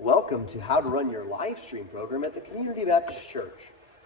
Welcome to How to Run Your Livestream program at the Community Baptist Church,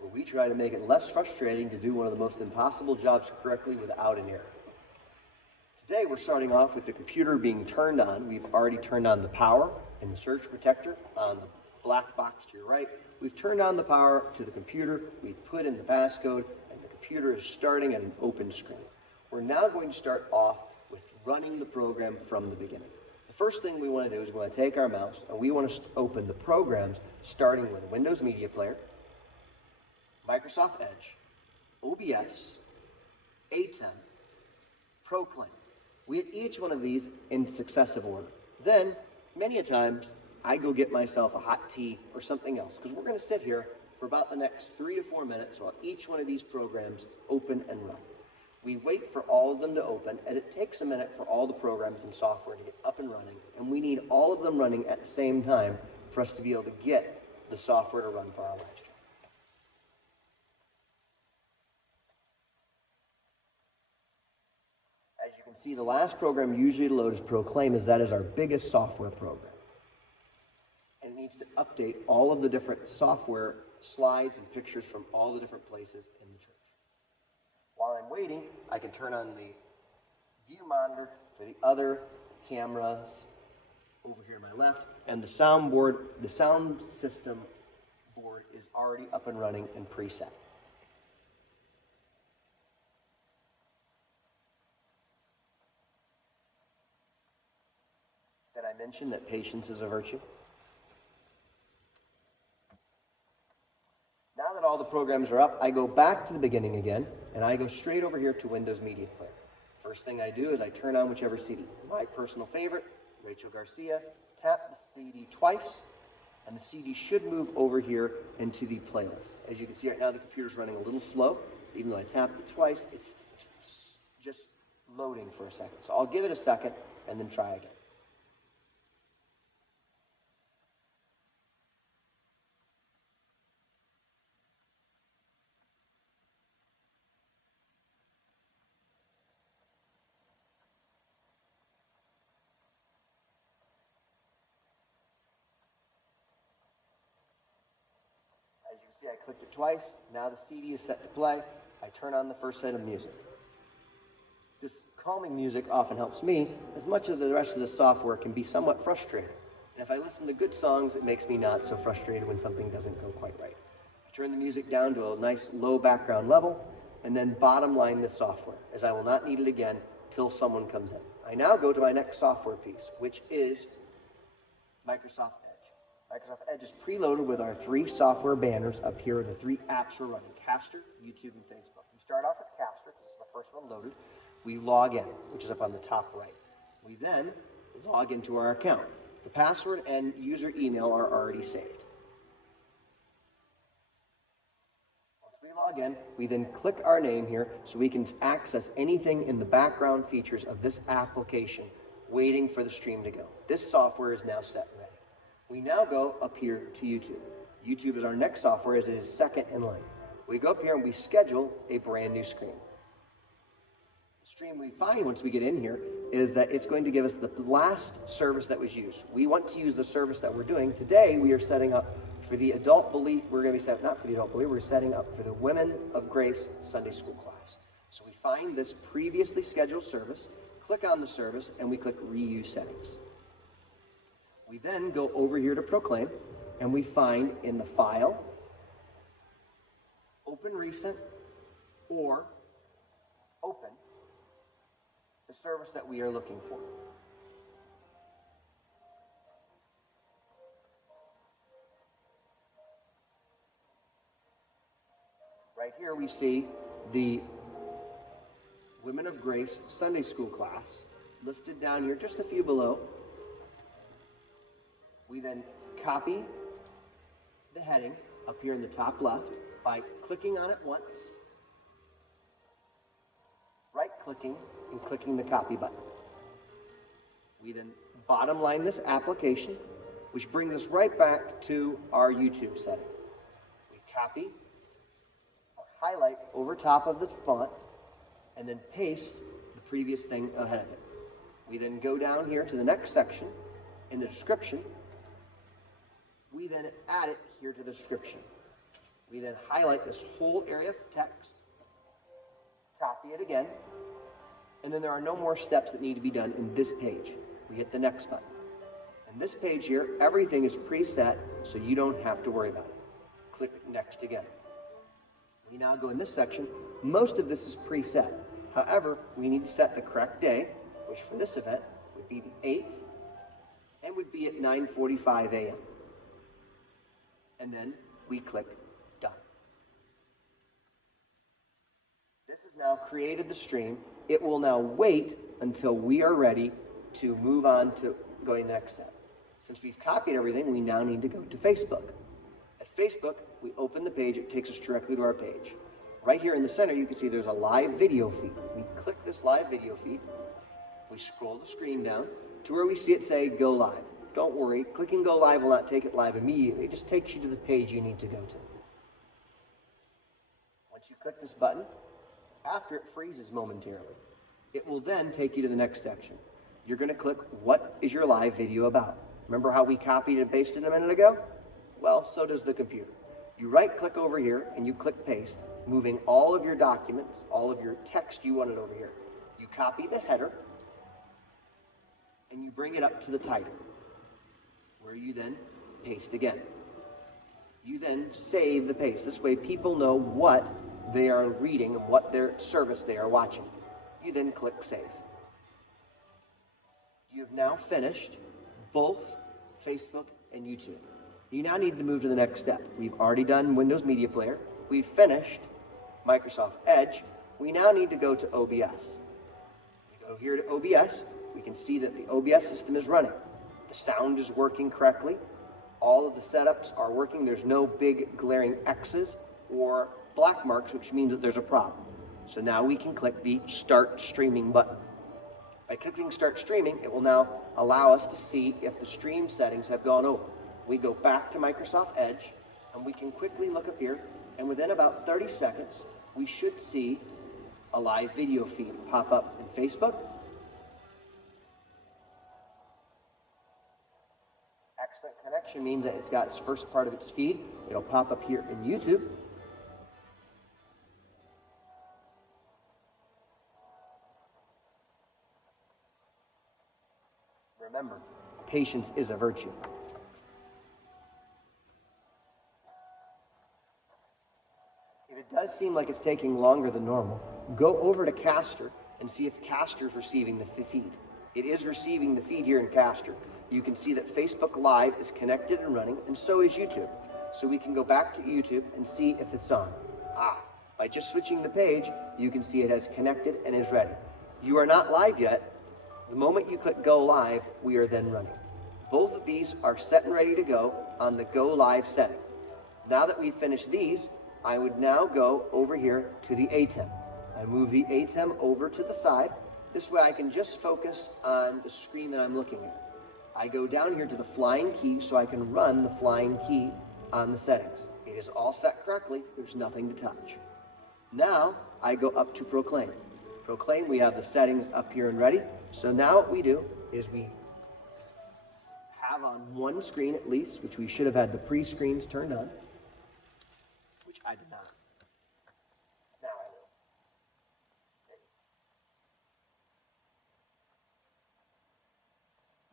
where we try to make it less frustrating to do one of the most impossible jobs correctly without an error. Today we're starting off with the computer being turned on. We've already turned on the power and the surge protector on the black box to your right. We've turned on the power to the computer, we've put in the passcode, and the computer is starting at an open screen. We're now going to start off with running the program from the beginning. The first thing we want to do is we want to take our mouse and we want to open the programs starting with Windows Media Player, Microsoft Edge, OBS, ATEM, Proclaim. We hit each one of these in successive order. Then, many a times, I go get myself a hot tea or something else, because we're going to sit here for about the next 3 to 4 minutes while each one of these programs open and run. We wait for all of them to open, and it takes a minute for all the programs and software to get up and running, and we need all of them running at the same time for us to be able to get the software to run for our live stream. As you can see, the last program usually to load is Proclaim, as that is our biggest software program. And it needs to update all of the different software slides and pictures from all the different places in the church. While I'm waiting, I can turn on the view monitor for the other cameras over here on my left, and the soundboard, the sound system board is already up and running and preset. Did I mention that patience is a virtue? Now that all the programs are up, I go back to the beginning again, and I go straight over here to Windows Media Player. First thing I do is I turn on whichever CD. My personal favorite, Rachel Garcia, tap the CD twice, and the CD should move over here into the playlist. As you can see right now, the computer's running a little slow, so even though I tapped it twice, it's just loading for a second. So I'll give it a second and then try again. As you can see, I clicked it twice. Now the CD is set to play. I turn on the first set of music. This calming music often helps me, as much as the rest of the software can be somewhat frustrating. And if I listen to good songs, it makes me not so frustrated when something doesn't go quite right. I turn the music down to a nice low background level, and then bottom line this software, as I will not need it again till someone comes in. I now go to my next software piece, which is Microsoft Edge. Microsoft Edge is preloaded with our 3 software banners up here, the 3 apps we're running, Caster, YouTube, and Facebook. We start off with Caster, because it's the first one loaded. We log in, which is up on the top right. We then log into our account. The password and user email are already saved. Once we log in, we then click our name here so we can access anything in the background features of this application waiting for the stream to go. This software is now set and ready. We now go up here to YouTube. YouTube is our next software, as it is second in line. We go up here and we schedule a brand new screen. The stream we find once we get in here is that it's going to give us the last service that was used. We want to use the service that we're doing. Today we are setting up for the adult believer. We're going to be set not for the adult believer, we're setting up for the Women of Grace Sunday School class. So we find this previously scheduled service, click on the service, and we click Reuse Settings. We then go over here to Proclaim, and we find in the File, Open Recent, or Open, the service that we are looking for. Right here we see the Women of Grace Sunday School class listed down here, just a few below. We then copy the heading up here in the top left by clicking on it once, right-clicking, and clicking the copy button. We then bottom line this application, which brings us right back to our YouTube setting. We copy, highlight over top of the font, and then paste the previous thing ahead of it. We then go down here to the next section in the description, We then add it here to the description. We then highlight this whole area of text, copy it again, and then there are no more steps that need to be done in this page. We hit the next button. In this page here, everything is preset, so you don't have to worry about it. Click next again. We now go in this section. Most of this is preset. However, we need to set the correct day, which for this event would be the 8th, and would be at 9:45 a.m. And then we click Done. This has now created the stream. It will now wait until we are ready to move on to going to the next step. Since we've copied everything, we now need to go to Facebook. At Facebook, we open the page. It takes us directly to our page. Right here in the center, you can see there's a live video feed. We click this live video feed. We scroll the screen down to where we see it say Go Live. Don't worry, clicking Go Live will not take it live immediately. It just takes you to the page you need to go to. Once you click this button, after it freezes momentarily, it will then take you to the next section. You're going to click What is your live video about? Remember how we copied and pasted a minute ago? Well, so does the computer. You right-click over here and you click Paste, moving all of your documents, all of your text you wanted over here. You copy the header and you bring it up to the title, where you then paste again. You then save the paste. This way people know what they are reading and what their service they are watching. You then click Save. You've now finished both Facebook and YouTube. You now need to move to the next step. We've already done Windows Media Player. We've finished Microsoft Edge. We now need to go to OBS. We go here to OBS. We can see that the OBS system is running. The sound is working correctly. All of the setups are working. There's no big glaring X's or black marks, which means that there's a problem. So now we can click the Start Streaming button. By clicking Start Streaming, it will now allow us to see if the stream settings have gone over. We go back to Microsoft Edge, and we can quickly look up here, and within about 30 seconds, we should see a live video feed pop up in Facebook. Excellent connection means that it's got its first part of its feed. It'll pop up here in YouTube. Remember, patience is a virtue. If it does seem like it's taking longer than normal, go over to Caster and see if Caster is receiving the feed. It is receiving the feed here in Caster. You can see that Facebook Live is connected and running, and so is YouTube. So we can go back to YouTube and see if it's on. By just switching the page, you can see it has connected and is ready. You are not live yet. The moment you click Go Live, we are then running. Both of these are set and ready to go on the Go Live setting. Now that we've finished these, I would now go over here to the ATEM. I move the ATEM over to the side. This way I can just focus on the screen that I'm looking at. I go down here to the flying key so I can run the flying key on the settings. It is all set correctly. There's nothing to touch. Now I go up to Proclaim. Proclaim, we have the settings up here and ready. So now what we do is we have on one screen at least, which we should have had the pre-screens turned on, which I did not. Now I will.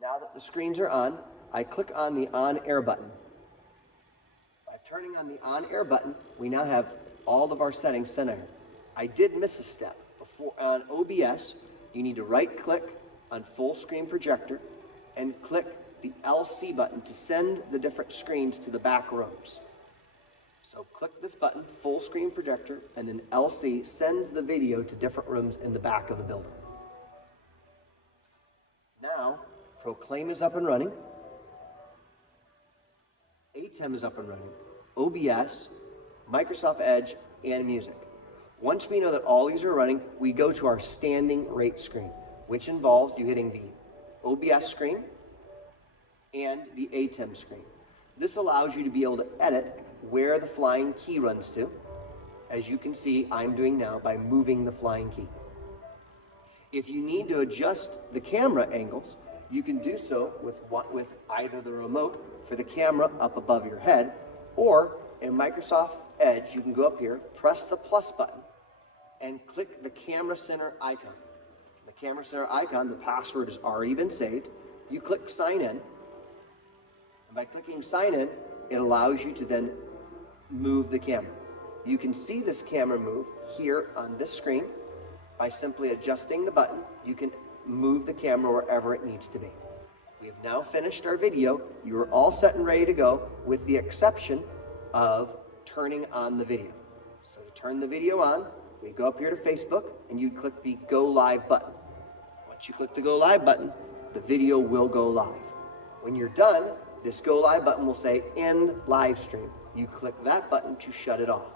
Now that the screens are on, I click on the On Air button. By turning on the On Air button, we now have all of our settings set in. I did miss a step. Before, on OBS, you need to right-click on Full Screen Projector and click the LC button to send the different screens to the back rooms. So click this button, Full Screen Projector, and then LC sends the video to different rooms in the back of the building. Now, Proclaim is up and running. ATEM is up and running. OBS, Microsoft Edge, and Music. Once we know that all these are running, we go to our standing rate screen, which involves you hitting the OBS screen and the ATEM screen. This allows you to be able to edit where the flying key runs to, as you can see I'm doing now by moving the flying key. If you need to adjust the camera angles, You can do so with either the remote for the camera up above your head, or in Microsoft Edge, you can go up here, press the plus button, and click the camera center icon. The camera center icon, the password has already been saved. You click sign in, and by clicking sign in, it allows you to then move the camera. You can see this camera move here on this screen. By simply adjusting the button, you can move the camera wherever it needs to be. We have now finished our video. You are all set and ready to go, with the exception of turning on the video. So to turn the video on, we go up here to Facebook and you click the Go Live button. Once you click the Go Live button, the video will go live. When you're done, this Go Live button will say End Live Stream. You click that button to shut it off.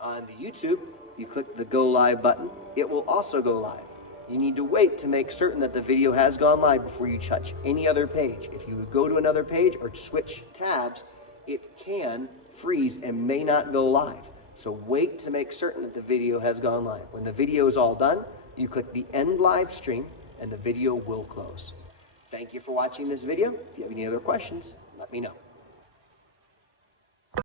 On the YouTube, you click the Go Live button. It will also go live. You need to wait to make certain that the video has gone live before you touch any other page. If you go to another page or switch tabs, it can freeze and may not go live. So wait to make certain that the video has gone live. When the video is all done, you click the End Live Stream and the video will close. Thank you for watching this video. If you have any other questions, let me know.